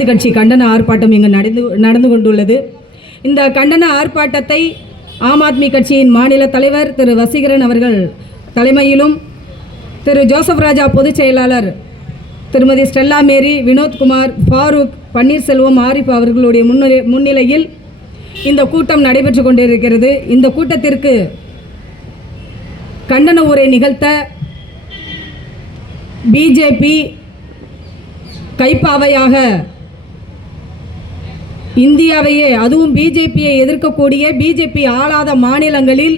அனைத்து கட்சி கண்டன ஆர்ப்பாட்டம் இங்கு நடந்து கொண்டுள்ளது. இந்த கண்டன ஆர்ப்பாட்டத்தை ஆம் ஆத்மி கட்சியின் மாநில தலைவர் திரு வசீகரன் அவர்கள் தலைமையிலும், திரு ஜோசப் ராஜா பொதுச் செயலாளர் திருமதி ஸ்டெல்லா மேரி, வினோத்குமார், ஃபாரூக், பன்னீர்செல்வம், ஆரிஃப் அவர்களுடைய முன்னிலையில் இந்த கூட்டம் நடைபெற்று கொண்டிருக்கிறது. இந்த கூட்டத்திற்கு கண்டன உரை நிகழ்த்த பிஜேபி கைப்பாவையாக இந்தியாவையே, அதுவும் பிஜேபியை எதிர்க்கக்கூடிய, பிஜேபி ஆளாத மாநிலங்களில்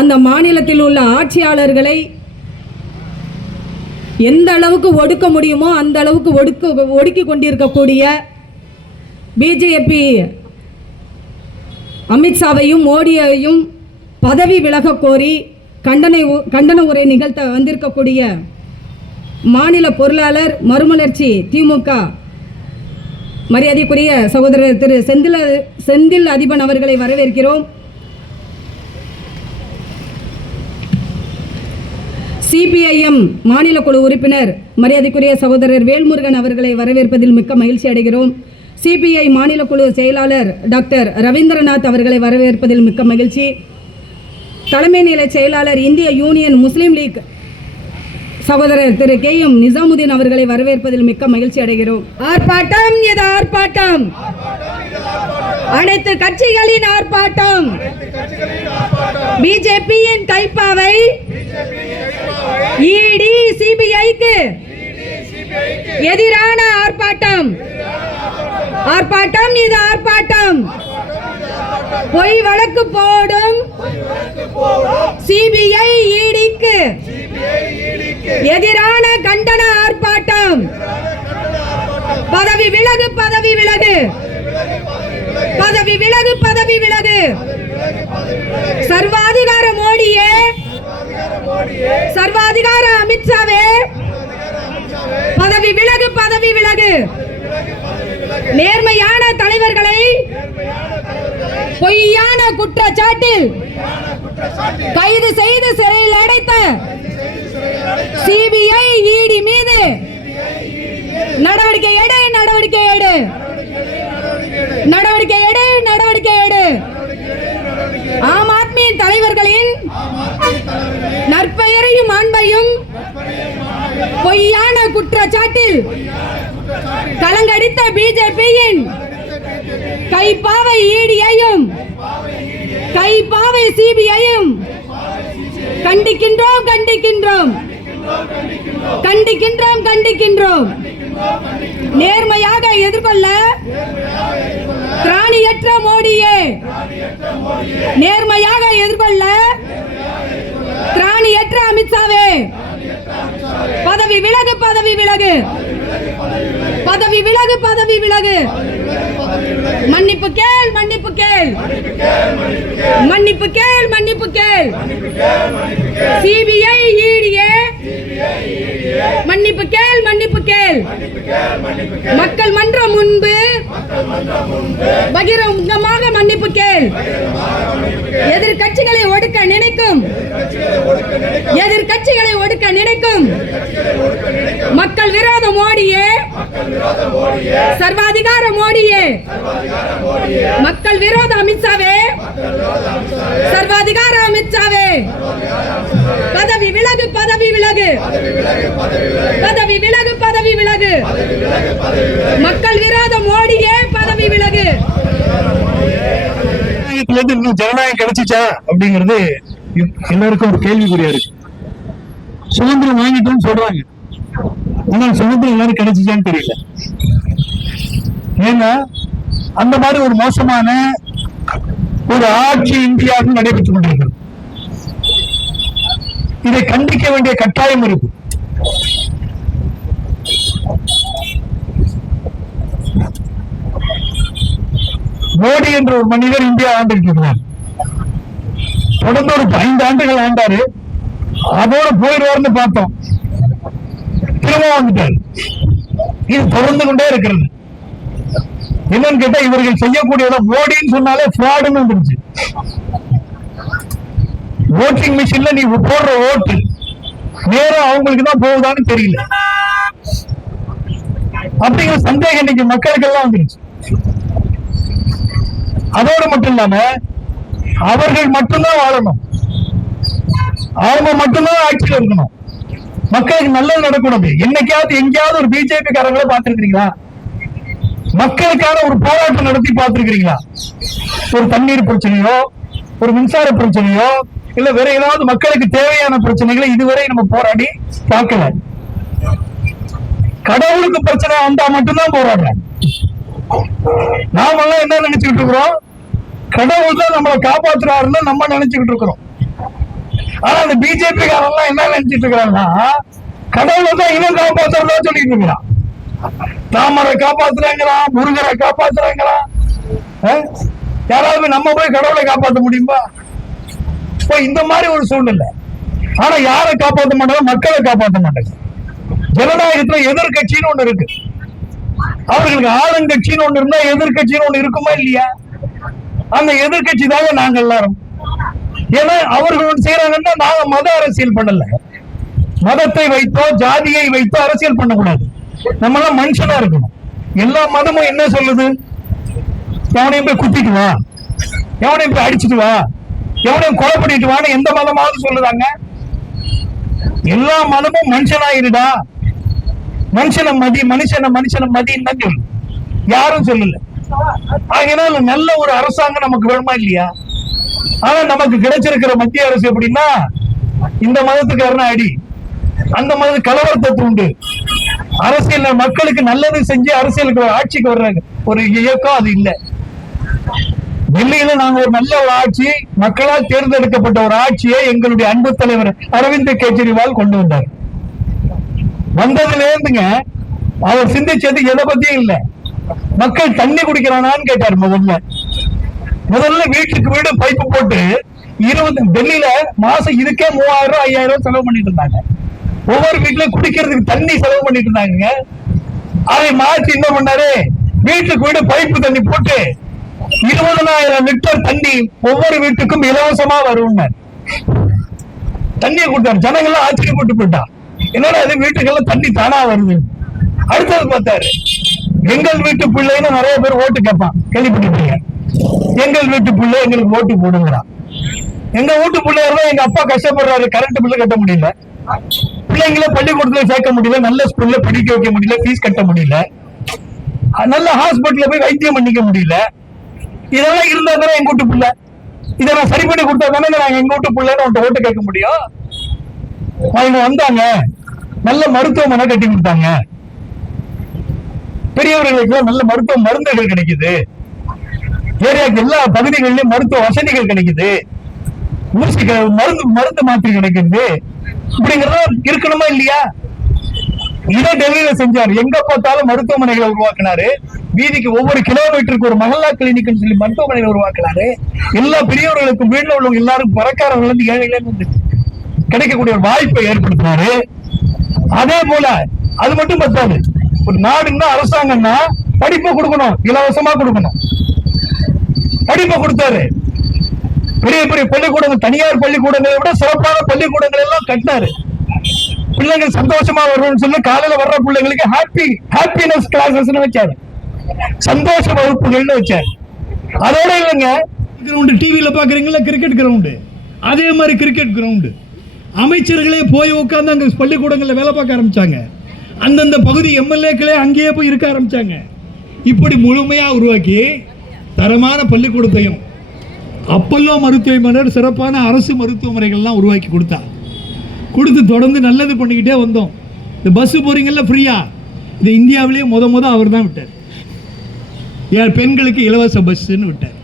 அந்த மாநிலத்தில் உள்ள ஆட்சியாளர்களை எந்த அளவுக்கு ஒடுக்க முடியுமோ அந்த அளவுக்கு ஒடுக்கி கொண்டிருக்கக்கூடிய பிஜேபி அமித்ஷாவையும் மோடியையும் பதவி விலக கோரி கண்டன உரை நிகழ்த்த வந்திருக்கக்கூடிய மாநில பொருளாளர் மறுமலர்ச்சி திமுக மரியாதைக்குரிய சகோதரர் திரு செந்தில் அதிபன் அவர்களை வரவேற்கிறோம். சிபிஐஎம் மாநில குழு உறுப்பினர் மரியாதைக்குரிய சகோதரர் வேல்முருகன் அவர்களை வரவேற்பதில் மிக்க மகிழ்ச்சி அடைகிறோம். சிபிஐ மாநில குழு செயலாளர் டாக்டர் ரவீந்திரநாத் அவர்களை வரவேற்பதில் மிக்க மகிழ்ச்சி. தலைமை நிலை செயலாளர் இந்திய யூனியன் முஸ்லீம் லீக் சகோதரர் திரு KM நிசாமுதீன் அவர்களை வரவேற்பதில் மிக்க மகிழ்ச்சி அடைகிறோம். ஆர்ப்பாட்டம், இது ஆர்ப்பாட்டம், அனைத்து கட்சிகளின் ஆர்ப்பாட்டம், பிஜேபியின் கைப்பாவை இடி சிபிஐக்கு எதிரான ஆர்ப்பாட்டம். ஆர்ப்பாட்டம், இது ஆர்ப்பாட்டம், பொய் வழக்கு போடும் சிபிஐ இடிக்கு எதிரான கண்டன ஆர்ப்பாட்டம். பதவி விலகு, பதவி விலகு, பதவி விலகு, பதவி விலகு. சர்வாதிகார மோடியே, சர்வாதிகார அமித்ஷாவே, பதவி விலகு, பதவி விலகு. நேர்மையான தலைவர்களை பொய்யான குற்றச்சாட்டில் கைது செய்து சிறையில் அடைத்த சிபிஐ இடி மீது நடவடிக்கை எடு, நடவடிக்கை எடு, நடவடிக்கை எடு, நடவடிக்கை எடு. ஆம் ஆத்மி தலைவர்களின் நற்பெயரையும் அன்பையும் பொய்யான குற்றச்சாட்டில் கலங்கடித்த பிஜேபியின் கைப்பாவை இடியையும் கைப்பாவை சிபிஐயும் கண்டிக்கின்றோம், கண்டிக்கின்றோம், கண்டிக்கின்றோம், கண்டிக்கின்றோம். நேர்மையாக எதிர்கொள்ள திராணியற்ற மோடியே, நேர்மையாக எதிர்கொள்ள திராணியற்ற அமித்ஷாவே, பதவி விலகு, பதவி விலகு, பதவி விலகு, பதவி விலகு. மன்னிப்பு கேள், மன்னிப்பு கேள், மன்னிப்பு கேள், மன்னிப்பு கேள். சிபிஐ இடியே மன்னிப்பு கேள், மன்னிப்பு கேள். மக்கள் மன்றம் முன்பு பகிரங்கமாக மன்னிப்பு கேள். எதிர்கட்சிகளை ஒடுக்க நினைக்கும், எதிர்கட்சிகளை ஒடுக்க நினைக்கும் மக்கள் விரோத மோடியே, சர்வாதிகார மோடியே, மக்கள் விரோத அமித்ஷாவே, சர்வாதிகார அமித்ஷாவே, பதவி விலகு, பதவி விலகு, பதவி விலகு, பதவி விலகு. மக்கள் விரோத மோடியே, பதவி விலகு. ஜனநாயகம் கிடைச்சிச்சா அப்படிங்கிறது எல்லாருக்கும் ஒரு கேள்விக்குறியா இருக்கு. சுதந்திரம் வாங்கிட்டோம்னு சொல்றாங்க, ஆனால் சுதந்திரம் எல்லாரும் கிடைச்சிச்சான்னு தெரியல. ஏன்னா அந்த மாதிரி ஒரு மோசமான ஒரு ஆட்சி இந்தியாவில் நடைபெற்றுக் கொண்டிருக்கிறது. இதை கண்டிக்க வேண்டிய கட்டாயம் இருக்கு. மோடி என்ற ஒரு மனிதர் இந்தியா ஆண்டிருக்கிறார். தொடர்ந்து ஒரு 5 ஆண்டுகள் ஆண்டாரு. அதோட போயிடுவார்னு பார்த்தோம், திரும்ப வந்துட்டார். இது தொடர்ந்து கொண்டே இருக்கிறது. என்னன்னு கேட்டா, இவர்கள் செய்யக்கூடியத மோடின்னு சொன்னாலே ஃப்ராடுன்னு வந்துருச்சு. ஓட்டிங் மிஷின்ல நீ போடுற ஓட்டு நேரம் அவங்களுக்கு தான் போகுதான்னு தெரியல. அப்படிங்கிற சந்தேகம் இன்னைக்கு மக்களுக்கு எல்லாம் வந்துருச்சு. அதோடு மட்டும் இல்லாம அவர்கள் மட்டும்தான் வாழணும், அவங்க மட்டும்தான் ஆட்சியில் இருக்கணும், மக்களுக்கு நல்லது நடக்கணும். என்னைக்காவது எங்கேயாவது ஒரு பிஜேபி காரங்களை பார்த்திருக்கீங்களா? மக்களுக்கான ஒரு போராட்டம் நடத்தி பார்த்திருக்கிறீங்களா? ஒரு தண்ணீர் பிரச்சனையோ, ஒரு மின்சார பிரச்சனையோ, இல்ல வேற ஏதாவது மக்களுக்கு தேவையான பிரச்சனைகளை இதுவரை நம்ம போராடி பார்க்கல. கடவுளுக்கு பிரச்சனை வந்தா மட்டும்தான் போராடுறோம். நாமெல்லாம் என்ன நினைச்சுக்கிட்டு இருக்கிறோம்? கடவுள் தான் நம்மளை காப்பாற்றுறாருன்னு நம்ம நினைச்சுக்கிட்டு இருக்கிறோம். ஆனா அந்த பிஜேபி காரெல்லாம் என்ன நினைச்சிட்டு இருக்கிறாங்கன்னா, கடவுளை தான் இவன் காப்பாற்றுறதா சொல்லிட்டு இருக்கிறான். ராமரை காப்பாத்துறாங்கிறான், முருகரை காப்பாத்துறாங்கிறான். யாராவது நம்ம போய் கடவுளை காப்பாற்ற முடியுமா? இந்த மாதிரி ஒரு சூழ்நிலை. ஆனா யாரை காப்பாற்ற மாட்டாங்க? மக்களை காப்பாற்ற மாட்டாங்க. ஜனநாயகத்துல எதிர்கட்சின்னு ஒண்ணு இருக்கு. அவர்களுக்கு ஆளுங்கட்சின்னு ஒண்ணு இருந்தா எதிர்கட்சின்னு ஒண்ணு இருக்குமா இல்லையா? அந்த எதிர்கட்சி தாங்க நாங்க எல்லாரும். ஏன்னா அவர்கள் ஒன்று செய்யறாங்கன்னா நாங்க மத அரசியல் பண்ணல. மதத்தை வைத்தோ ஜாதியை வைத்தோ அரசியல் பண்ணக்கூடாது. நம்ம எல்லாம் மனுஷனா இருக்கணும். எல்லா மதமும் என்ன சொல்லுது? எவனையும் போய் குத்திட்டு வா, எவனையும் போய் அடிச்சுட்டு வா, எவனையும் கொலை பண்ணிட்டு வான்னு எந்த மதமாவது சொல்லுதாங்க? எல்லா மதமும் மனுஷனாயிருடா, மனுஷனை மதி, மனுஷனை மதின்னு தான் சொல்லு. யாரும் சொல்லல. அதனால நல்ல ஒரு அரசாங்கம் நமக்கு வேணுமா இல்லையா? ஆனா நமக்கு கிடைச்சிருக்கிற மத்திய அரசு எப்படின்னா, இந்த மதத்துக்காரன அடி, அந்த மத கலவரத்தை தூண்டு, அரசியல் மக்களுக்கு நல்லது செஞ்சு அரசியலுக்கு ஆட்சிக்கு வர்றாங்க ஒரு இயக்கம் அது இல்லை. டெல்லியில நாங்க ஒரு நல்ல ஒரு ஆட்சி, மக்களால் தேர்ந்தெடுக்கப்பட்ட ஒரு ஆட்சியை எங்களுடைய அன்பு தலைவர் அரவிந்த் கெஜ்ரிவால் கொண்டு வந்தார். வந்ததுல இருந்துங்க அவர் சிந்திச்சது எதை பத்தியும் இல்ல. மக்கள் தண்ணி குடிக்கிறானான்னு கேட்டார். முதல்ல வீட்டுக்கு வீடு பைப்பு போட்டு 20 டெல்லியில மாசம் இதுக்கே 3000 5000 செலவு பண்ணிட்டு இருந்தாங்க. ஒவ்வொரு வீட்டுல குடிக்கிறதுக்கு தண்ணி செலவு பண்ணிட்டு இருந்தாங்க. அதை மாற்றி என்ன பண்ணாரு? வீட்டுக்கு வீடு பைப்பு தண்ணி போட்டு 20,000 லிட்டர் தண்ணி ஒவ்வொரு வீட்டுக்கும் இலவசமா வரும் தண்ணியை கொடுத்தாரு. ஜனங்கள்லாம் ஆச்சரியப்பட்டு போயிட்டான். என்னடா அது, வீட்டுக்கெல்லாம் தண்ணி தானா வருது. அடுத்தது பார்த்தாரு, எங்கள் வீட்டு பிள்ளைன்னு நிறைய பேர் ஓட்டு கேட்பான், கேள்விப்பட்டிருப்பீங்க. எங்கள் வீட்டு பிள்ளை எங்களுக்கு ஓட்டு போடுங்கிறான். எங்க வீட்டு பிள்ளைங்க எங்க அப்பா கஷ்டப்படுறாரு, கரண்ட் பில்லு கட்ட முடியல, பிள்ளைங்கள பள்ளிக்கூடத்துல சேர்க்க முடியல, நல்ல ஸ்கூல்ல படிக்க வைக்க முடியல, ஃபீஸ் கட்ட முடியல, நல்ல ஹாஸ்பிட்டல்ல போய் வைத்தியம் பண்ணிக்க முடியல. இதெல்லாம் இருந்தா தானே எங்க வீட்டு பிள்ளை, இதை நான் சரி பண்ணி கொடுத்தா தானே நாங்க எங்க வீட்டு பிள்ளைன்னு ஓட்டு கேட்க முடியும். அவங்க வந்தாங்க, நல்ல மருத்துவமனை கட்டி கொடுத்தாங்க, பெரியவர்களுக்கு நல்ல மருத்துவ மருந்துகள் கிடைக்குது, ஏரியாவுக்கு எல்லா பகுதிகளிலும் மருத்துவ வசதிகள் கிடைக்குது, மருந்து மாத்திரை கிடைக்குது. இப்படிங்கிறத இருக்கணுமா இல்லையா? இதை டெல்லியில செஞ்சாரு. எங்க பார்த்தாலும் மருத்துவமனைகளை உருவாக்கினாரு. வீதிக்கு ஒவ்வொரு கிலோமீட்டருக்கு ஒரு மஹல்லா கிளினிக் சொல்லி மருத்துவமனைகளை உருவாக்கினாரு. எல்லா பெரியவர்களுக்கும் வீட்டுல உள்ளவங்க எல்லாரும் பணக்காரர்கள் இருந்து ஏழைகள் இருந்து கிடைக்கக்கூடிய ஒரு வாய்ப்பை ஏற்படுத்தினாரு. அதே போல அது மட்டும் பத்தாது, ஒரு நாடுன்னா அரசாங்கம்னா படிப்பை கொடுக்கணும், இலவசமா கொடுக்கணும். படிப்பை கொடுத்தாரு. பெரிய பெரிய பள்ளிக்கூடங்கள், தனியார் பள்ளிக்கூடங்களை விட சிறப்பான பள்ளிக்கூடங்கள் எல்லாம் கட்டினாரு. பிள்ளைகள் சந்தோஷமா வரும்னு சொல்லி காலையில வர்ற பிள்ளைங்களுக்கு ஹாப்பினஸ் கிளாஸஸ் வச்சாரு, சந்தோஷ வகுப்புகள்னு வச்சாரு. அதோட இல்லைங்க, கிரவுண்டு டிவியில பாக்குறீங்களா, கிரிக்கெட் கிரவுண்டு, அதே மாதிரி கிரிக்கெட் கிரவுண்டு அமைச்சர்களே போய் உட்கார்ந்து அங்க பள்ளிக்கூடங்கள்ல வேலை பார்க்க ஆரம்பிச்சாங்க. அந்தந்த பகுதி எம்எல்ஏக்களே அங்கேயே போய் இருக்க ஆரம்பிச்சாங்க. இப்படி முழுமையா உருவாக்கி தரமான பள்ளிக்கூடத்தையும் அப்பல்லோ மருத்துவமனை, சிறப்பான அரசு மருத்துவமனைகள்லாம் உருவாக்கி கொடுத்து தொடர்ந்து நல்லது பண்ணிக்கிட்டே வந்தோம். இந்த பஸ் போறீங்கல்ல ஃப்ரீயா, இது இந்தியாவிலேயே முத அவர் தான் விட்டார். யார் பெண்களுக்கு இலவச பஸ்ன்னு விட்டார்.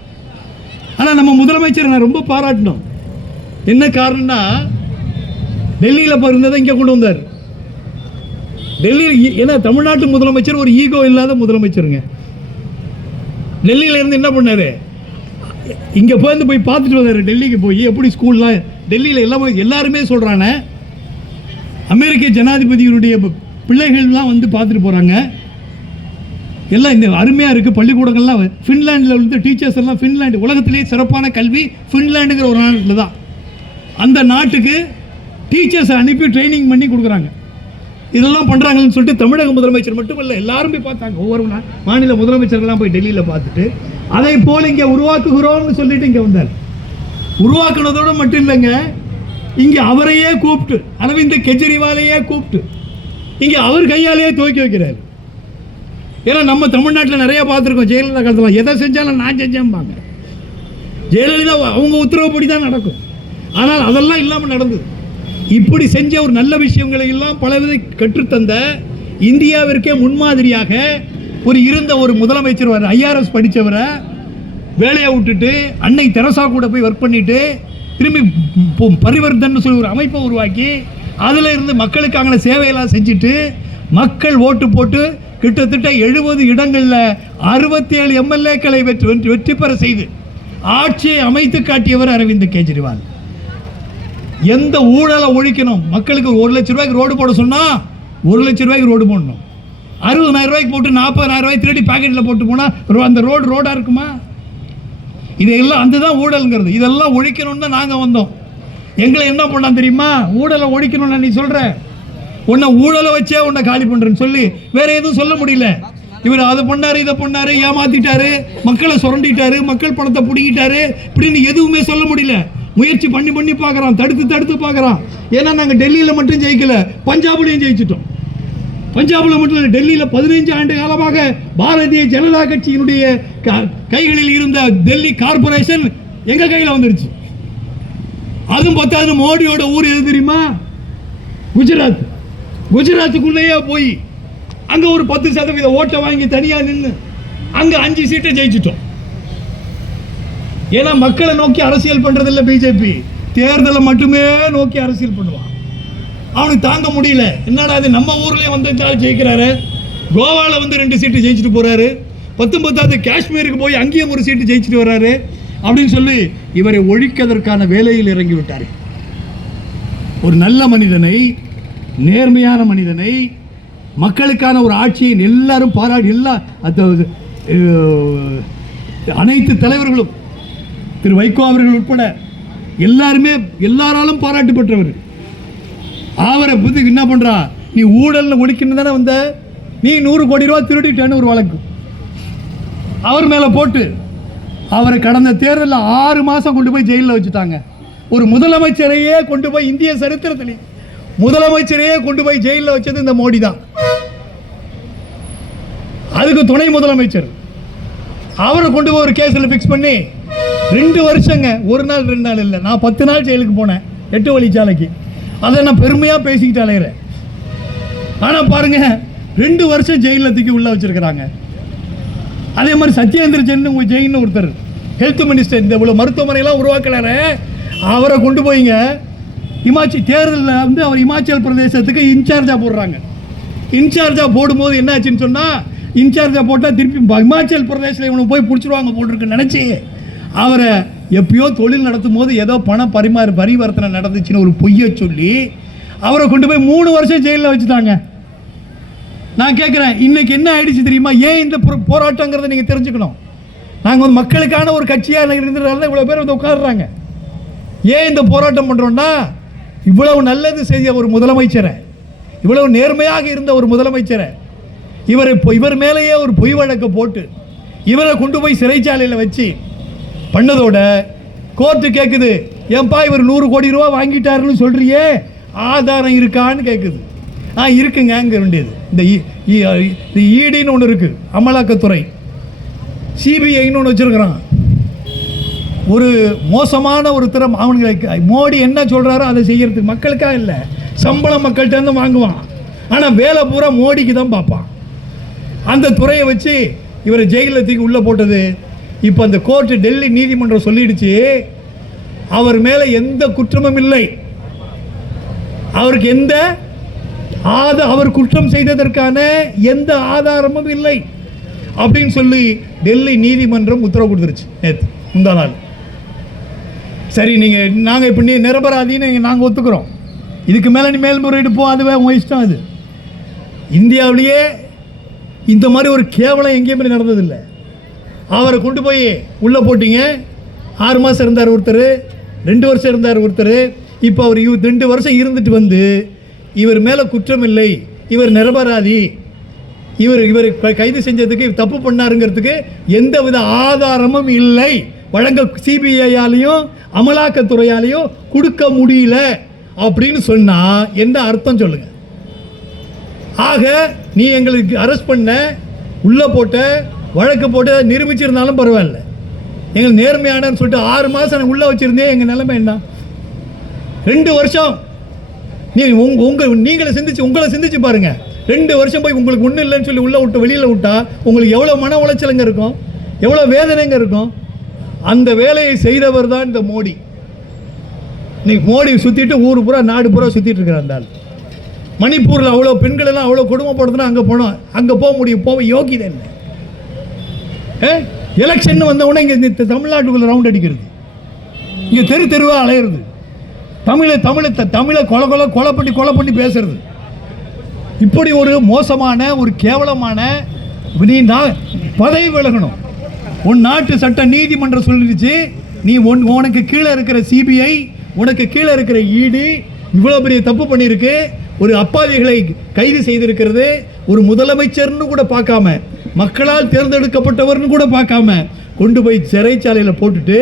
ஆனால் நம்ம முதலமைச்சர் நான் ரொம்ப பாராட்டணும். என்ன காரணம்னா, டெல்லியில் இருந்ததை இங்கே கொண்டு வந்தார். டெல்லியில் ஏன்னா தமிழ்நாட்டு முதலமைச்சர் ஒரு ஈகோ இல்லாத முதலமைச்சருங்க. டெல்லியில இருந்து என்ன பண்ணாரு, இங்கே போய் பார்த்துட்டு வந்தார். டெல்லிக்கு போய் எப்படி ஸ்கூல்லாம் டெல்லியில் எல்லாருமே சொல்கிறாங்க, அமெரிக்க ஜனாதிபதியினுடைய பிள்ளைகள்லாம் வந்து பார்த்துட்டு போகிறாங்க. எல்லாம் இந்த அருமையாக இருக்குது பள்ளிக்கூடங்கள்லாம். ஃபின்லாண்டில் வந்து டீச்சர்ஸ் எல்லாம், ஃபின்லாண்டு உலகத்திலேயே சிறப்பான கல்வி ஃபின்லாண்டுங்கிற ஒரு நாட்டில் தான். அந்த நாட்டுக்கு டீச்சர்ஸை அனுப்பி ட்ரைனிங் பண்ணி கொடுக்குறாங்க. இதெல்லாம் பண்ணுறாங்கன்னு சொல்லிட்டு தமிழக முதலமைச்சர் மட்டும் இல்லை, எல்லாரும் போய் பார்த்தாங்க. ஒவ்வொரு மாநில முதலமைச்சர்கள்லாம் போய் டெல்லியில் பார்த்துட்டு அதை போல் இங்கே உருவாக்குகிறோம்னு சொல்லிட்டு இங்கே வந்தார். உருவாக்குனதோடு மட்டும் இல்லைங்க, இங்கே அவரையே கூப்பிட்டு, அரவிந்த் கெஜ்ரிவாலையே கூப்பிட்டு இங்கே அவர் கையாலேயே துவக்கி வைக்கிறார். ஏன்னா நம்ம தமிழ்நாட்டில் நிறைய பார்த்துருக்கோம், ஜெயலலிதா காலத்தில் எதை செஞ்சாலும் நான் செஞ்சேன்பாங்க. ஜெயலலிதா அவங்க உத்தரவுப்படி தான் நடக்கும். ஆனால் அதெல்லாம் இல்லாமல் நடந்தது. இப்படி செஞ்ச ஒரு நல்ல விஷயங்களை எல்லாம் பலவித கற்றுத்தந்த இந்தியாவிற்கே முன்மாதிரியாக இருந்த ஒரு முதலமைச்சர் வர ஐஆர்எஸ் படித்தவரை வேலையை விட்டுட்டு அன்னை தெரசா கூட போய் ஒர்க் பண்ணிட்டு திரும்பி பரிவர்த்தன் சொல்லி ஒரு அமைப்பை உருவாக்கி அதில் இருந்து மக்களுக்கான சேவையெல்லாம் செஞ்சுட்டு மக்கள் ஓட்டு போட்டு கிட்டத்தட்ட 70 இடங்களில் 67 எம்எல்ஏக்களை வெற்றி பெற செய்து ஆட்சியை அமைத்து காட்டியவர் அரவிந்த் கெஜ்ரிவால். எந்த ஊழலை ஒழிக்கணும், மக்களுக்கு 1 லட்ச ரூபாய்க்கு ரோடு போட சொன்னால் 1 லட்ச ரூபாய்க்கு ரோடு போடணும். 60,000 ரூபாய்க்கு போட்டு 40,000 ரூபாய் திருடி பாக்கெட்டில் போட்டு போனால் அந்த ரோடாக இருக்குமா? இதையெல்லாம் அதுதான் ஊழல்ங்கிறது. இதெல்லாம் ஒழிக்கணும்னு தான் நாங்கள் வந்தோம். எங்களை என்ன பண்ணான் தெரியுமா? ஊழலை ஒழிக்கணும்னு நீ சொல்கிற, உன்னை ஊழலை வச்சே உன்னை காலி பண்ணுறேன்னு சொல்லி வேற எதுவும் சொல்ல முடியல. இவர் அதை பண்ணாரு, இதை பண்ணாரு, ஏமாத்திட்டாரு, மக்களை சுரண்டிட்டாரு, மக்கள் பணத்தை பிடிக்கிட்டாரு, இப்படின்னு எதுவுமே சொல்ல முடியல. முயற்சி பண்ணி பார்க்குறான், தடுத்து பார்க்குறான். ஏன்னா நாங்கள் டெல்லியில் மட்டும் ஜெயிக்கல, பஞ்சாப்லையும் ஜெயிச்சிட்டோம். பஞ்சாபில் மட்டும் இல்லை, டெல்லியில் 15 ஆண்டு காலமாக பாரதிய ஜனதா கட்சியினுடைய கைகளில் இருந்த டெல்லி கார்பரேஷன் எங்கள் கையில் வந்துருச்சு. அதுவும் பத்தாது, மோடியோட ஊர் எது தெரியுமா? குஜராத். குஜராத்துக்குள்ளேயே போய் அங்கே ஒரு 10% ஓட்டை வாங்கி தனியாக நின்று அங்கே 5 சீட்டை ஜெயிச்சிட்டோம். ஏன்னா மக்களை நோக்கி அரசியல் பண்றதில்லை பிஜேபி, தேர்தலை மட்டுமே நோக்கி அரசியல் பண்ணுவான். அவனுக்கு தாங்க முடியல. என்னடா அது நம்ம ஊர்லயே வந்து ஜெயிக்கிறாரு, கோவாவில் வந்து 2 சீட்டு ஜெயிச்சுட்டு போறாரு, 19வது காஷ்மீருக்கு போய் அங்கேயும் ஒரு சீட்டு ஜெயிச்சுட்டு வர்றாரு அப்படின்னு சொல்லி இவரை ஒழிக்கதற்கான வேலையில் இறங்கி விட்டார். ஒரு நல்ல மனிதனை, நேர்மையான மனிதனை, மக்களுக்கான ஒரு ஆட்சியை எல்லாரும் பாராட்டி, அனைத்து தலைவர்களும் திரு வைகோ அவர்கள் உட்பட எல்லாராலும் பாராட்டு பெற்றவர். அவரை பத்தி என்ன பண்றா, நீ ஊழல் ஒழிக்கணும் தானே வந்த, நீ 100 கோடி ரூபாய் திருடிட்டேன்னு ஒரு வழக்கு அவர் மேல போட்டு அவரை கடந்த தேர்தலில் 6 மாசம் கொண்டு போய் ஜெயிலில் வச்சுட்டாங்க. ஒரு முதலமைச்சரையே கொண்டு போய், இந்திய சரித்திரத்தில் முதலமைச்சரையே கொண்டு போய் ஜெயிலில் வச்சது இந்த மோடி தான். அதுக்கு துணை முதலமைச்சர் அவரை கொண்டு போய் ஒரு கேஸில் ஃபிக்ஸ் பண்ணி 2 வருஷங்க, 1 நாள் 2 நாள் இல்லை, நான் 10 நாள் ஜெயிலுக்கு போனேன் 8 வழிச்சாலைக்கு. அதை நான் பெருமையாக பேசிக்கிட்டு அலைகிறேன். ஆனால் பாருங்க, 2 வருஷம் ஜெயிலில் தூக்கி உள்ள வச்சிருக்கிறாங்க. அதே மாதிரி சத்யேந்திர ஜெயின்னு ஒருத்தர் ஹெல்த் மினிஸ்டர், இந்த இவ்வளோ மருத்துவமனையெல்லாம் உருவாக்குறாரு, அவரை கொண்டு போய்ங்க தேர்தலில் வந்து அவர் இமாச்சல் பிரதேசத்துக்கு இன்சார்ஜாக போடுறாங்க. இன்சார்ஜாக போடும்போது என்ன ஆச்சுன்னு சொன்னால், இன்சார்ஜாக போட்டால் திருப்பி இமாச்சல் பிரதேசில் இவனுக்கு போய் பிடிச்சிருவாங்க போட்டிருக்குன்னு நினச்சி அவரை எப்பயோ தொழில் நடத்தும் போது ஏதோ பணம் பரிவர்த்தனை நடந்துச்சுன்னு ஒரு பொய்யை சொல்லி அவரை கொண்டு போய் 3 வருஷம் ஜெயிலில் வச்சுட்டாங்க. நான் கேட்குறேன், இன்னைக்கு என்ன ஆயிடுச்சு தெரியுமா? ஏன் இந்த போராட்டங்கிறத நீங்கள் தெரிஞ்சுக்கணும். நாங்கள் வந்து மக்களுக்கான ஒரு கட்சியாக இருந்ததுனால இவ்வளோ பேர் வந்து உட்காடுறாங்க. ஏன் இந்த போராட்டம் பண்ணுறோன்னா, இவ்வளவு நல்லது செய்த ஒரு முதலமைச்சரை, இவ்வளவு நேர்மையாக இருந்த ஒரு முதலமைச்சரை இவர் மேலேயே ஒரு பொய் வழக்கை போட்டு இவரை கொண்டு போய் சிறைச்சாலையில் வச்சு பண்ணதோட கோர்ட்டு கேட்குது, ஏன்பா இவர் 100 கோடி ரூபா வாங்கிட்டாருன்னு சொல்றியே, ஆதாரம் இருக்கான்னு கேட்குது. இருக்குங்க அங்கே வேண்டியது. இந்த இடின்னு ஒன்று இருக்குது, அமலாக்கத்துறை, சிபிஐன்னு ஒன்று வச்சுருக்கிறான். ஒரு மோசமான ஒரு திறம். அவனுக்கு மோடி என்ன சொல்கிறாரோ அதை செய்யறதுக்கு, மக்களுக்காக இல்லை, சம்பளம் மக்கள்கிட்ட வாங்குவான். ஆனால் வேலை பூரா மோடிக்கு தான் பார்ப்பான். அந்த துறையை வச்சு இவரை ஜெயிலில் தூக்கி உள்ளே போட்டது. இப்போ அந்த கோர்ட்டு, டெல்லி நீதிமன்றம் சொல்லிடுச்சு, அவர் மேலே எந்த குற்றமும் இல்லை, அவருக்கு அவர் குற்றம் செய்ததற்கான எந்த ஆதாரமும் இல்லை அப்படின்னு சொல்லி டெல்லி நீதிமன்றம் உத்தரவு கொடுத்துருச்சு நேற்று முந்தா நாள். சரி, நாங்கள் இப்போ நிரபராதின்னு நாங்கள் ஒத்துக்கிறோம், இதுக்கு மேலே நீ மேல்முறையீடு போ, அதுவே உங்கள் இஷ்டம். அது இந்தியாவிலேயே இந்த மாதிரி ஒரு கேவலம் எங்கேயுமே நடந்ததில்லை. அவரை கொண்டு போய் உள்ளே போட்டிங்க. 6 மாதம் இருந்தார் ஒருத்தர், 2 வருஷம் இருந்தார் ஒருத்தர். இப்போ அவர் 2 வருஷம் இருந்துட்டு வந்து இவர் மேலே குற்றம் இல்லை, இவர் நிரபராதி, இவர் கைது செஞ்சதுக்கு தப்பு பண்ணாருங்கிறதுக்கு எந்தவித ஆதாரமும் இல்லை, வழங்க சிபிஐயாலையும் அமலாக்கத்துறையாலையும் கொடுக்க முடியல அப்படின்னு சொன்னா என்ன அர்த்தம் சொல்லுங்க? ஆக நீ எங்களுக்கு அரெஸ்ட் பண்ண, உள்ள போட்ட, வழக்கு போட்டு நிரூபிச்சிருந்தாலும் பரவாயில்ல, எங்கள் நேர்மையானன்னு சொல்லிட்டு 6 மாதம் உள்ள வச்சிருந்தேன், எங்கள் நிலைமை என்ன? 2 வருஷம் நீங்களே சிந்திச்சு பாருங்க. 2 வருஷம் போய் உங்களுக்கு ஒன்றும் இல்லைன்னு சொல்லி உள்ள விட்டு வெளியில் விட்டா உங்களுக்கு எவ்வளோ மன உளைச்சலுங்க இருக்கும், எவ்வளோ வேதனைங்க இருக்கும். அந்த வேலையை செய்தவர் தான் இந்த மோடி. இன்னைக்கு மோடி சுற்றிட்டு ஊர் பூரா நாடு பூரா சுற்றிட்டு இருக்கிறார். அந்த ஆள் மணிப்பூரில் அவ்வளோ பெண்கள் எல்லாம் அவ்வளோ கொடுமைப்படுத்தினா அங்கே போனோம், அங்கே போக முடியும், போக யோகிதை என்ன? எலெக்ஷன் வந்தவுடனே இங்கே தமிழ்நாட்டுக்குள்ள ரவுண்ட் அடிக்கிறது, இங்கே தெருவாக அலையிறது, தமிழை கொலை பண்ணி பேசுறது. இப்படி ஒரு மோசமான ஒரு கேவலமான நீ பதவி விலகணும். உன் நாட்டு சட்ட நீதிமன்றம் சொல்லிடுச்சு, நீ உனக்கு கீழே இருக்கிற சிபிஐ, உனக்கு கீழே இருக்கிற இடி இவ்வளோ பெரிய தப்பு பண்ணியிருக்கு, ஒரு அப்பாவிகளை கைது செய்திருக்கிறது, ஒரு முதலமைச்சர்னு கூட பார்க்காம, மக்களால் தேர்ந்தெடுக்கப்பட்டவர்னு கூட பார்க்காம கொண்டு போய் சிறைச்சாலையில் போட்டுட்டு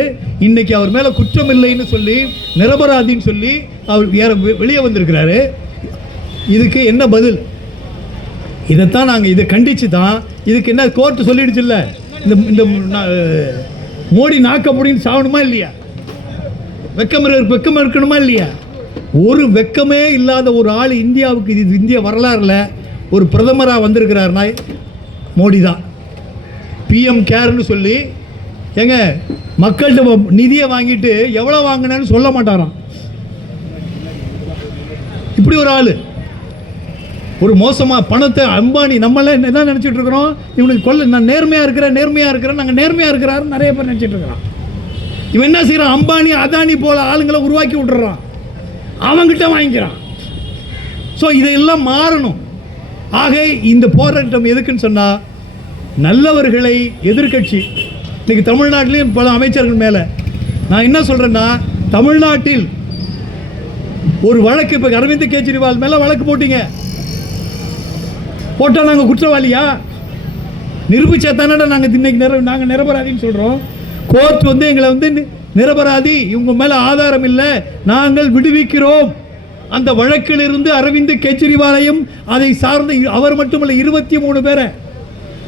இன்னைக்கு அவர் மேலே குற்றம் இல்லைன்னு சொல்லி நிரபராதின்னு சொல்லி அவர் வெளியே வந்திருக்கிறாரு. இதுக்கு என்ன பதில்? இதைத்தான் நாங்கள் இதை கண்டித்து தான், இதுக்கு என்ன கோர்ட்டு சொல்லிடுச்சு இல்லை, இந்த மோடி நாக்கப்படின்னு சாகணுமா இல்லையா? வெக்கம் இருக்கணுமா இல்லையா? ஒரு வெக்கமே இல்லாத ஒரு ஆள் இந்தியாவுக்கு, இது இந்திய வரலாறுல ஒரு பிரதமராக வந்திருக்கிறாருனா மோடி தான். பிஎம் கேர்னு சொல்லி ஏங்க மக்கள்கிட்ட நிதியை வாங்கிட்டு எவ்வளோ வாங்கினேன்னு சொல்ல மாட்டாராம். இப்படி ஒரு ஆள், ஒரு மோசமாக பணத்தை அம்பானி, நம்மளே என்ன நினச்சிட்டு இருக்கிறோம், இவனுக்கு நான் நேர்மையாக இருக்கிறேன், நாங்கள் நேர்மையாக இருக்கிறாருன்னு நிறைய பேர் நினச்சிட்டு இருக்கிறான். இவன் என்ன செய்கிறான்? அம்பானி அதானி போல ஆளுங்களை உருவாக்கி விட்டுறான், அவங்கிட்ட வாங்கிக்கிறான். ஸோ இதையெல்லாம் மாறணும். ஆக இந்த போராட்டம் எதுக்குன்னு சொன்னால், நல்லவர்களை எதிர்கட்சி இன்னைக்கு தமிழ்நாட்டிலையும் பல அமைச்சர்கள் மேலே நான் என்ன சொல்கிறேன்னா, தமிழ்நாட்டில் ஒரு வழக்கு, இப்போ அரவிந்த் கெஜ்ரிவால் மேலே வழக்கு போட்டீங்க, போட்டால் நாங்கள் குற்றவாளியா? நிரூபிச்சா தானே நாங்கள் இன்னைக்கு நாங்கள் நிரபராதின்னு சொல்கிறோம். கோர்ட் எங்களை நிரபராதி, இவங்க மேலே ஆதாரம் இல்லை, நாங்கள் விடுவிக்கிறோம். அந்த வழக்கில் இருந்து அரவிந்த் கெஜ்ரிவாலையும் அதை சார்ந்த அவர் மட்டுமல்ல 23 பேரை,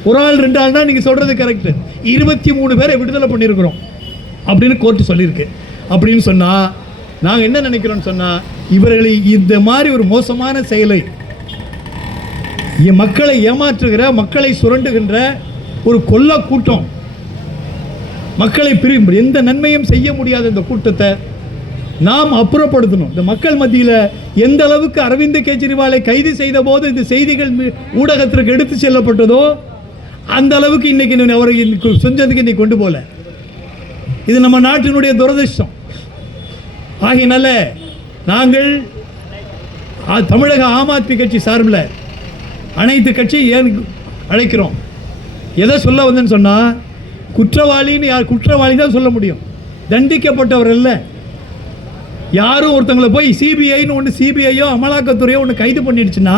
ஒரு ஆள் 2 ஆள் தான் நீங்கள் சொல்கிறது கரெக்ட், 23 பேரை விடுதலை பண்ணியிருக்கிறோம் அப்படின்னு கோர்ட்டு சொல்லியிருக்கு. அப்படின்னு சொன்னால் நாங்கள் என்ன நினைக்கிறோன்னு சொன்னால், இவர்களை இந்த மாதிரி ஒரு மோசமான செயலை, மக்களை ஏமாற்றுகிற, மக்களை சுரண்டுகின்ற ஒரு கொல்ல கூட்டம், மக்களை எந்த நன்மையும் செய்ய முடியாத இந்த கூட்டத்தை நாம் அப்புறப்படுத்தணும். இந்த மக்கள் மத்தியில் எந்த அளவுக்கு அரவிந்த் கெஜ்ரிவாலை கைது செய்த போது இந்த செய்திகள் ஊடகத்திற்கு எடுத்து செல்லப்பட்டதோ அந்த அளவுக்கு இன்னைக்கு அவரை செஞ்சதுக்கு இன்னைக்கு கொண்டு போல. இது நம்ம நாட்டினுடைய துரதிர்ஷ்டம். ஆகையினால நாங்கள் தமிழக ஆம் ஆத்மி கட்சி சார்பில் அனைத்து கட்சியை ஏன் அழைக்கிறோம்? எதை சொல்ல வந்தேன்னு சொன்னால், குற்றவாளின்னு குற்றவாளி தான் சொல்ல முடியும், தண்டிக்கப்பட்டவர் இல்லை. யாரும் ஒருத்தங்களை போய் சிபிஐன்னு ஒன்று, சிபிஐயோ அமலாக்கத்துறையோ ஒன்று கைது பண்ணிடுச்சுன்னா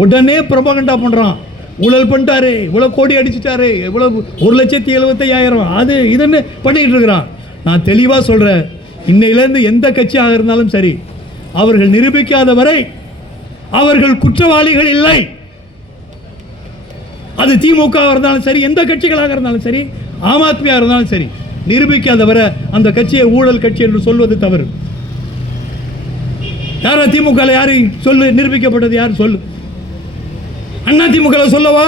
உடனே ப்ரொபகண்டா பண்ணுறான், ஊழல் பண்ணிட்டாரு, இவ்வளோ கோடி அடிச்சுட்டாரு, இவ்வளோ 1,75,000 அது இதுன்னு பண்ணிக்கிட்டு இருக்கிறான். நான் தெளிவாக சொல்கிறேன், இன்னையிலேருந்து எந்த கட்சியாக இருந்தாலும் சரி, அவர்கள் நிரூபிக்காத வரை அவர்கள் குற்றவாளிகள் இல்லை. அது திமுக இருந்தாலும் சரி, எந்த கட்சிகளாக இருந்தாலும் சரி, ஆம் ஆத்மியாக இருந்தாலும் சரி, நிரூபிக்காத வரை அந்த கட்சியை ஊழல் கட்சி என்று சொல்வது தவறு. யாரா திமுக யாரு சொல்லு, நிரூபிக்கப்பட்டது யார் சொல்லு? அண்ணா திமுக சொல்லவா?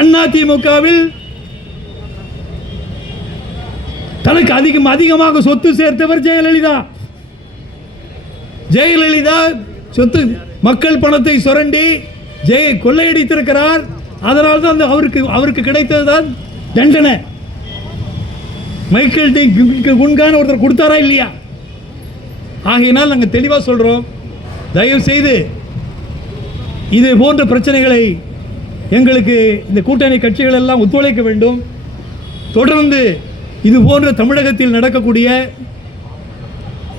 அண்ணா திமுகவில் தனக்கு அதிகமாக சொத்து சேர்த்தவர் ஜெயலலிதா. ஜெயலலிதா சொத்து, மக்கள் பணத்தை சுரண்டி கொள்ளையடித்திருக்கிறார். அதனால தான் அவருக்கு கிடைத்ததுதான் தண்டனை. மைக்கேல் டி குன்கான் ஒருத்தர் கொடுத்தாரா இல்லையா? ஆகையினால் நாங்கள் தெளிவாக சொல்கிறோம், தயவு செய்து இது போன்ற பிரச்சனைகளை எங்களுக்கு இந்த கூட்டணி கட்சிகள் எல்லாம் ஒத்துழைக்க வேண்டும். தொடர்ந்து இது போன்ற தமிழகத்தில் நடக்கக்கூடிய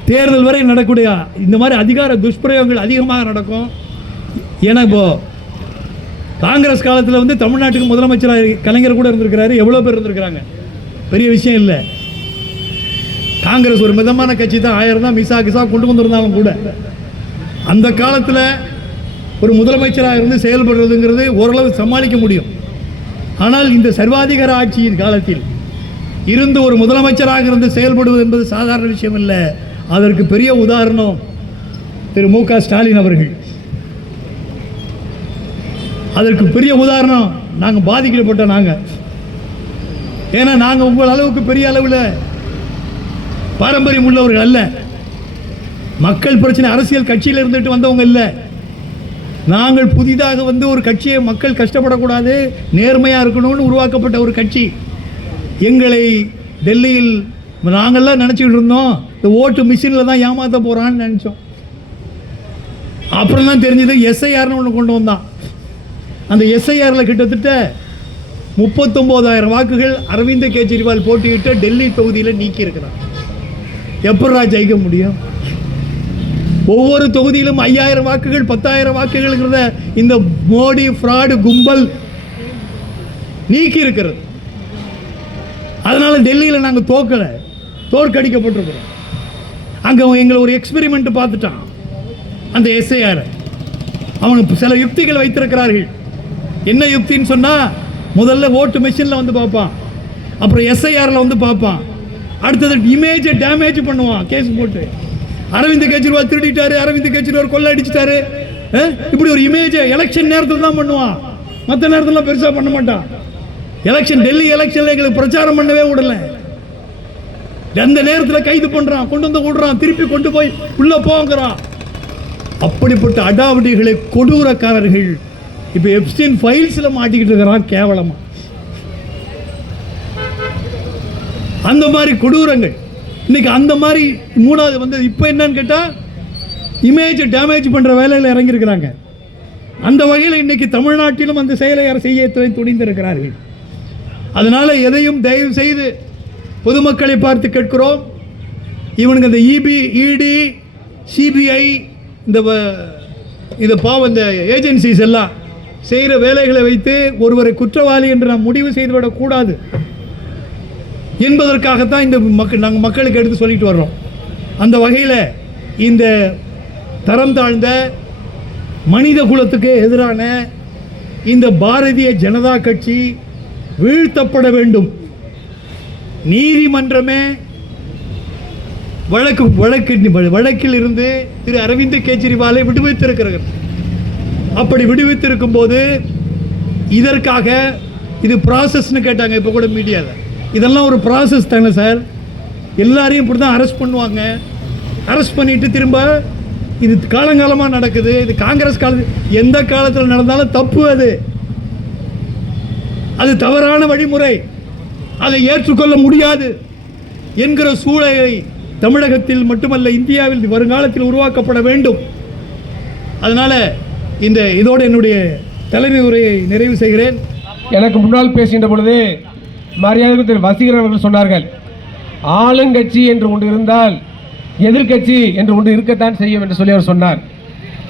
தேர்தல் வரை நடக்கக்கூடிய இந்த மாதிரி அதிகார துஷ்பிரயோகங்கள் அதிகமாக நடக்கும். ஏன்னா இப்போ காங்கிரஸ் காலத்தில் வந்து தமிழ்நாட்டுக்கு முதலமைச்சராக கலைஞர் கூட இருந்திருக்கிறாரு. எவ்வளோ பேர் இருந்திருக்கிறாங்க, பெரிய விஷயம் இல்லை. காங்கிரஸ் ஒரு மிதமான கட்சி தான், 1000 தான் மிசா கிசா கொண்டு வந்திருந்தாலும் கூட அந்த காலத்தில் ஒரு முதலமைச்சராக இருந்து செயல்படுறதுங்கிறது ஓரளவு சமாளிக்க முடியும். ஆனால் இந்த சர்வாதிகார ஆட்சியின் காலத்தில் இருந்து ஒரு முதலமைச்சராக இருந்து செயல்படுவது என்பது சாதாரண விஷயம் இல்லை. அதற்கு பெரிய உதாரணம் திரு மு.க. ஸ்டாலின் அவர்கள். அதற்கு பெரிய உதாரணம் நாங்கள் பாதிக்கப்பட்ட நாங்கள். ஏன்னா நாங்கள் உங்கள் அளவுக்கு பெரிய அளவில் பாரம்பரியம் உள்ளவர்கள் அல்ல. மக்கள் பிரச்சனை அரசியல் கட்சியில் இருந்துட்டு வந்தவங்க இல்லை. நாங்கள் புதிதாக வந்து ஒரு கட்சியை மக்கள் கஷ்டப்படக்கூடாது, நேர்மையாக இருக்கணும்னு உருவாக்கப்பட்ட ஒரு கட்சி. எங்களை டெல்லியில் நாங்கள்லாம் நினச்சிக்கிட்டு இருந்தோம் இந்த ஓட்டு மிஷினில் தான் ஏமாற்ற போகிறான்னு நினச்சோம். அப்புறம் தான் தெரிஞ்சது எஸ்ஐஆர்னு ஒன்று கொண்டு வந்தான். அந்த எஸ்ஐஆரில் கிட்டத்தட்ட 39,000 வாக்குகள் அரவிந்த் கெஜ்ரிவால் போட்டியிட்ட டெல்லி தொகுதியில் நீக்கி இருக்கிறார். எப்படா ஜெயிக்க முடியும்? ஒவ்வொரு தொகுதியிலும் 5000 வாக்குகள் 10,000 வாக்குகள்ங்கிறத இந்த மோடி ஃப்ராடு கும்பல் நீக்கி இருக்கிறது. அதனால டெல்லியில் நாங்கள் தோற்கடிக்கப்பட்டிருக்கிறோம். அங்கே எங்களை ஒரு எக்ஸ்பெரிமெண்ட் பார்த்துட்டான். அந்த எஸ்ஐஆர் அவனுக்கு சில யுக்திகள் வைத்திருக்கிறார்கள். என்ன யுக்தின்னு சொன்னால், முதல்ல ஓட்டு மிஷினில் வந்து பார்ப்பான், அப்புறம் எஸ்ஐஆரில் வந்து பார்ப்பான், அடுத்தது இமேஜை டேமேஜ் பண்ணுவான் கேஸ் போட்டு. அரவிந்த் கெஜ்ரிவால் திருடிட்டாரு, அரவிந்த் கெஜ்ரிவால் கொள்ளை அடிச்சிட்டாரு, இப்படி ஒரு இமேஜை எலெக்ஷன் நேரத்தில் தான் பண்ணுவான். மற்ற நேரத்தில் பெருசாக பண்ண மாட்டான். டெல்லி எலெக்ஷனில் எங்களுக்கு பிரச்சாரம் பண்ணவே விடல. அந்த நேரத்தில் கைது பண்ணுறான், கொண்டு வந்து விடுறான், திருப்பி கொண்டு போய் உள்ளே போங்கிறான். அப்படிப்பட்ட அடாவடிகளை கொடூரக்காரர்கள் இப்போ எப்ஸ்டீன் ஃபைல்ஸில் மாட்டிக்கிட்டு இருக்கிறான் கேவலமாக. அந்த மாதிரி கொடூரங்கள் இன்னைக்கு அந்த மாதிரி மூணாவது வந்து இப்போ என்னன்னு கேட்டால் இமேஜ் டேமேஜ் பண்ணுற வேலையில் இறங்கியிருக்கிறாங்க. அந்த வகையில் இன்னைக்கு தமிழ்நாட்டிலும் அந்த செயலை செய்ய துணிந்திருக்கிறார்கள். அதனால் எதையும் தயவு செய்து பொதுமக்களை பார்த்து கேட்கிறோம். இவனுக்கு இந்த இடி சிபிஐ இந்த பாவம் இந்த ஏஜென்சிஸ் எல்லாம் செய்கிற வேலைகளை வைத்து ஒருவரை குற்றவாளி என்று நாம் முடிவு செய்துவிடக்கூடாது என்பதற்காகத்தான் இந்த நாங்கள் மக்களுக்கு எடுத்து சொல்லிட்டு வர்றோம். அந்த வகையில் இந்த தரம் தாழ்ந்த மனித குலத்துக்கு எதிரான இந்த பாரதிய ஜனதா கட்சி வீழ்த்தப்பட வேண்டும். நீதிமன்றமே வழக்கில் இருந்து திரு அரவிந்த் கெஜ்ரிவாலை விடுவித்திருக்கிறது. அப்படி விடுவித்திருக்கும் போது இதற்காக இது ப்ராசஸ்ன்னு கேட்டாங்க. இப்போ கூட மீடியாவில் இதெல்லாம் ஒரு ப்ராசஸ் தானே சார்? எல்லாரையும் இப்படி தான் அரெஸ்ட் பண்ணுவாங்க. அரெஸ்ட் பண்ணிட்டு திரும்ப இது காலங்காலமாக நடக்குது. இது காங்கிரஸ் எந்த காலத்தில் நடந்தாலும் தப்பு. அது தவறான வழிமுறை, அதை ஏற்றுக்கொள்ள முடியாது என்கிற சூழலை தமிழகத்தில் மட்டுமல்ல இந்தியாவில் வருங்காலத்தில் உருவாக்கப்பட வேண்டும். அதனால் இதோடு என்னுடைய தலைமை உரையை நிறைவு செய்கிறேன். எனக்கு முன்னால் பேசுகின்ற பொழுது மரியாதைக்கு திரு வசீகரன் அவர்கள் சொன்னார்கள், ஆளுங்கட்சி என்று ஒன்று இருந்தால் எதிர்கட்சி என்று ஒன்று இருக்கத்தான் செய்யும் என்று சொல்லி அவர் சொன்னார்.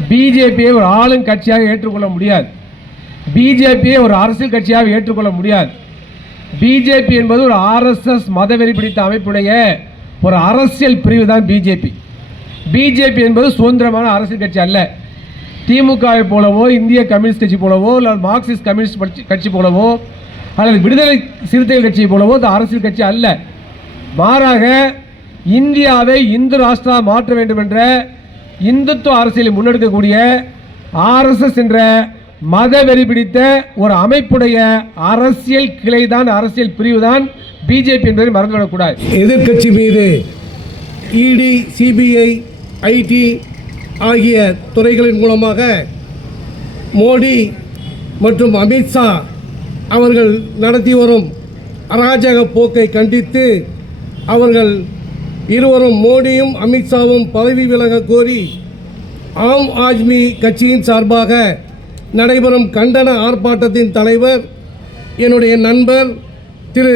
பிஜேபியை ஒரு ஆளுங்கட்சியாக ஏற்றுக்கொள்ள முடியாது. பிஜேபியை ஒரு அரசியல் கட்சியாக ஏற்றுக்கொள்ள முடியாது. பிஜேபி என்பது ஒரு ஆர்எஸ்எஸ் மதவெறி பிடித்த அமைப்புடைய ஒரு அரசியல் பிரிவு தான் பிஜேபி. பிஜேபி என்பது சுதந்திரமான அரசியல் கட்சி அல்ல. திமுகவை போலவோ இந்திய கம்யூனிஸ்ட் கட்சி போலவோ அல்லது மார்க்சிஸ்ட் கம்யூனிஸ்ட் கட்சி போலவோ அல்லது விடுதலை சிறுத்தைகள் கட்சி போலவோ அது அரசியல் கட்சி அல்ல. மாறாக இந்தியாவை இந்து ராஷ்டிரா மாற்ற வேண்டும் என்ற இந்துத்துவ அரசியலை முன்னெடுக்கக்கூடிய ஆர்எஸ்எஸ் என்ற மதவெறி பிடித்த ஒரு அமைப்புடைய அரசியல் கிளைதான், அரசியல் பிரிவு தான் பிஜேபி என்பதை மறந்துவிடக்கூடாது. எதிர்கட்சி மீது இடி, சிபிஐ, ஐடி ஆகிய துறைகளின் மூலமாக மோடி மற்றும் அமித்ஷா அவர்கள் நடத்தி வரும் அராஜக போக்கை கண்டித்து அவர்கள் இருவரும் மோடியும் அமித்ஷாவும் பதவி விலக கோரி ஆம் ஆத்மி கட்சியின் சார்பாக நடைபெறும் கண்டன ஆர்ப்பாட்டத்தின் தலைவர் என்னுடைய நண்பர் திரு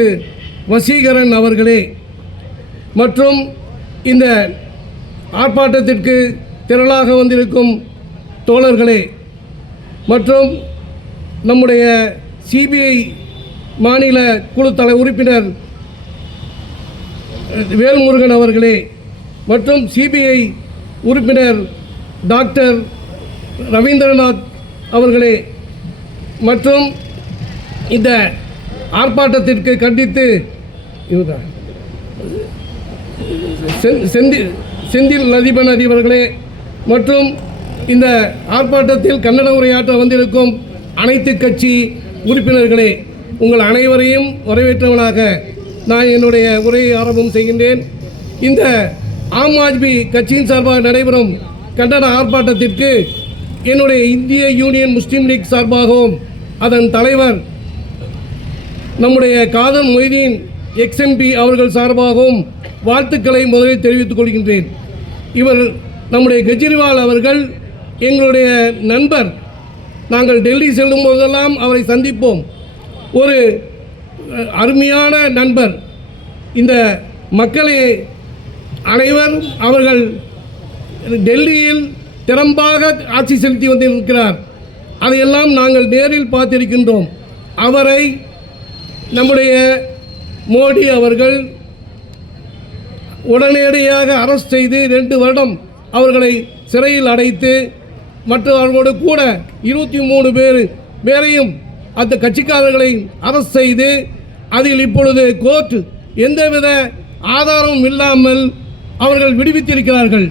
வசீகரன் அவர்களே மற்றும் இந்த ஆர்ப்பாட்டத்திற்கு திரளாக வந்திருக்கும் தோழர்களே, மற்றும் நம்முடைய சிபிஐ மாநில குழு உறுப்பினர் வேல்முருகன் அவர்களே மற்றும் சிபிஐ உறுப்பினர் டாக்டர் ரவீந்திரநாத் அவர்களே மற்றும் இந்த ஆர்ப்பாட்டத்திற்கு கண்டித்து செந்தில் லதிபன் அதிபர்களே மற்றும் இந்த ஆர்ப்பாட்டத்தில் கன்னட உரையாற்ற வந்திருக்கும் அனைத்து கட்சி உறுப்பினர்களே, உங்கள் அனைவரையும் வரவேற்றவனாக நான் என்னுடைய உரையை ஆரம்பம் செய்கின்றேன். இந்த ஆம் ஆத்மி கட்சியின் சார்பாக நடைபெறும் கண்டன ஆர்ப்பாட்டத்திற்கு என்னுடைய இந்திய யூனியன் முஸ்லீம் லீக் சார்பாகவும் அதன் தலைவர் நம்முடைய காதர் மொய்தீன் எக்ஸ்எம்பி அவர்கள் சார்பாகவும் வாழ்த்துக்களை முதலில் தெரிவித்துக் கொள்கின்றேன். இவர் நம்முடைய கெஜ்ரிவால் அவர்கள் எங்களுடைய நண்பர். நாங்கள் டெல்லி செல்லும் போதெல்லாம் அவரை சந்திப்போம். ஒரு அருமையான நண்பர். இந்த மக்களை அனைவரும் அவர்கள் டெல்லியில் திறம்பாக ஆட்சி செலுத்தி வந்திருக்கிறார். அதையெல்லாம் நாங்கள் நேரில் பார்த்திருக்கின்றோம். அவரை நம்முடைய மோடி அவர்கள் உடனடியாக அரெஸ்ட் செய்து 2 வருடம் அவர்களை சிறையில் அடைத்து மற்றவர்களோடு கூட 23 பேரையும் அந்த கட்சிக்காரர்களை அரெஸ்ட் செய்து அதில் இப்பொழுது கோர்ட் எந்தவித ஆதாரமும் இல்லாமல் அவர்கள் விடுவித்திருக்கிறார்கள்.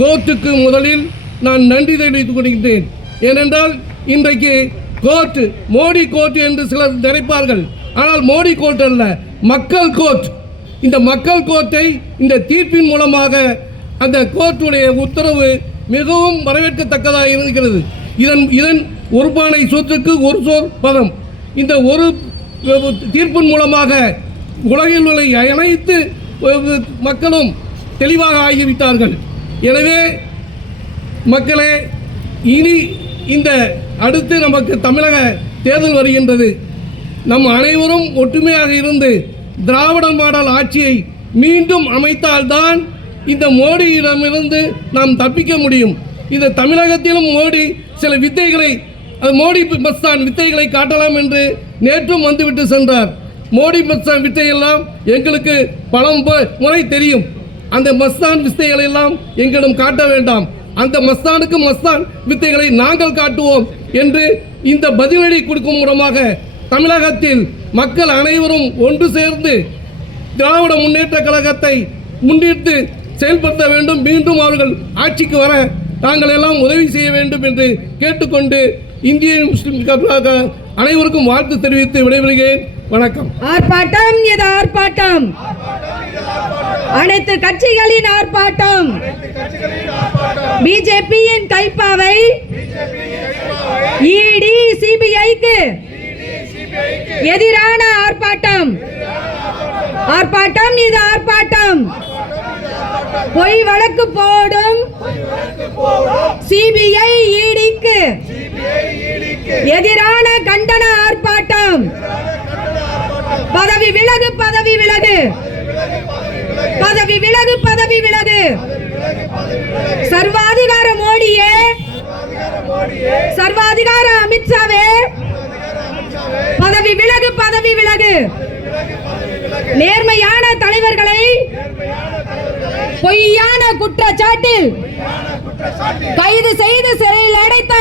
கோர்ட்டுக்கு முதலில் நான் நன்றி தெரிவித்துக் கொள்கின்றேன். ஏனென்றால் இன்றைக்கு கோர்ட் மோடி கோர்ட் என்று சிலர் நினைப்பார்கள். ஆனால் மோடி கோர்ட் அல்ல, மக்கள் கோர்ட். இந்த மக்கள் கோர்ட்டை இந்த தீர்ப்பின் மூலமாக அந்த கோர்ட்டுடைய உத்தரவு மிகவும் வரவேற்கத்தக்கதாக இருக்கிறது. இதன் ஒரு பானை சொத்துக்கு ஒரு சோர் பதம். இந்த ஒரு தீர்ப்பின் மூலமாக உலகில் உள்ள அனைத்து மக்களும் தெளிவாக ஆகிவிட்டார்கள். எனவே மக்களே, இனி இந்த அடுத்து நமக்கு தமிழக தேர்தல் வருகின்றது. நம் அனைவரும் ஒற்றுமையாக இருந்து திராவிட மாடல் ஆட்சியை மீண்டும் அமைத்தால்தான் இந்த மோடியிடமிருந்து நாம் தப்பிக்க முடியும். இந்த தமிழகத்திலும் மோடி சில வித்தைகளை, மோடி மஸ்தான் வித்தைகளை காட்டலாம் என்று நேற்றும் வந்துவிட்டு சென்றார். மோடி மஸ்தான் வித்தையெல்லாம் எங்களுக்கு பல முறை தெரியும். அந்த மஸ்தான் வித்தைகளை எல்லாம் எங்களிடம் காட்ட வேண்டாம். அந்த மஸ்தானுக்கு மஸ்தான் வித்தைகளை நாங்கள் காட்டுவோம் என்று இந்த பதிலடி கொடுக்கும் மூலமாக தமிழகத்தில் மக்கள் அனைவரும் ஒன்று சேர்ந்து திராவிட முன்னேற்ற கழகத்தை முன்னிட்டு செயல்படுத்த வேண்டும். மீண்டும் அவர்கள் ஆட்சிக்கு வர தாங்கள் எல்லாம் உதவி செய்ய வேண்டும் என்று கேட்டுக்கொண்டு இந்திய முஸ்லிம் அனைவருக்கும் வாழ்த்து தெரிவித்து விடைபெறுகிறேன். வணக்கம். ஆர்ப்பாட்டம், இது ஆர்ப்பாட்டம், அனைத்து கட்சிகளின் ஆர்ப்பாட்டம். பிஜேபியின் கைப்பாவை இடி சிபிஐக்கு எதிரான ஆர்ப்பாட்டம். ஆர்ப்பாட்டம், இது ஆர்ப்பாட்டம். பொய் வழக்கு போடும் சிபிஐ இடிக்கு எதிரான கண்டன ஆர்ப்பாட்டம். பதவி விலகு, பதவி விலகு, பதவி விலகு, பதவி விலகு. சர்வாதிகார மோடியே, சர்வாதிகார அமித்ஷாவே, பதவி விலகு, பதவி விலகு. நேர்மையான தலைவர்களை பொய்யான குற்றச்சாட்டில் கைது செய்து சிறையில் அடைத்த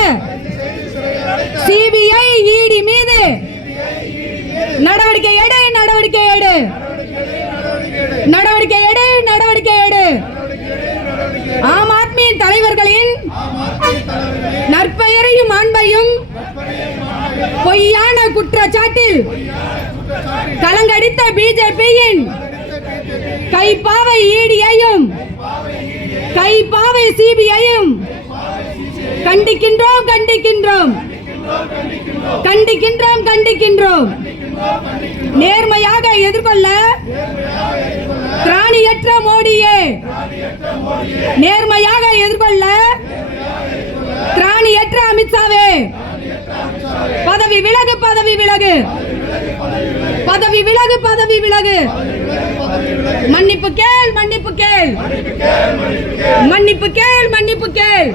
சிபிஐ இடி மீது நடவடிக்கை எடு, நடவடிக்கை எடு, நடவடிக்கை எடு, நடவடிக்கை எடு. ஆம் ஆத்மி தலைவர்களின் நற்பெயரையும் அன்பையும் பொய்யான குற்றச்சாட்டில் கலங்கடித்த பிஜேபியின் கைப்பாவை இடியையும் கைப்பாவை சிபிஐயும் கண்டிக்கின்றோம், கண்டிக்கின்றோம், கண்டிக்கின்றோம், கண்டிக்கின்றோம். நேர்மையாக எதிர்கொள்ள திராணியற்ற மோடியே, நேர்மையாக எதிர்கொள்ள திராணியற்ற அமித்ஷாவே, பதவி விலகு, பதவி விலகு, பதவி விலகு, பதவி விலகு. மன்னிப்பு கேள், மன்னிப்பு கேள், மன்னிப்பு கேள், மன்னிப்பு கேள். கேள்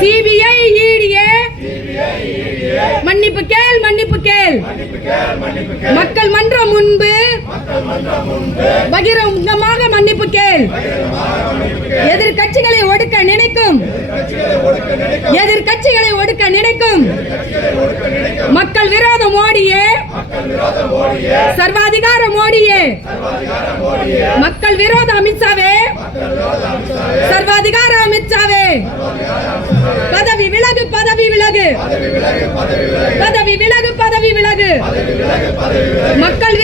சிபிஐ இடிஏ மன்னிப்பு கேள் மன்னிப்பு கேள் மக்கள் மன்றம் முன்பு பகிரங்கமாக மன்னிப்பு கேள் எதிர்க்கட்சிகளை ஒடுக்க நினைக்கும் மக்கள் விரோத மோடியே சர்வாதிகார மோடியே மக்கள் விரோத அமித்ஷாவே சர்வாதிகார அமித்ஷாவே பதவி விலகு பதவி விலகு பதவி விலகு பதவி விலகு மக்கள்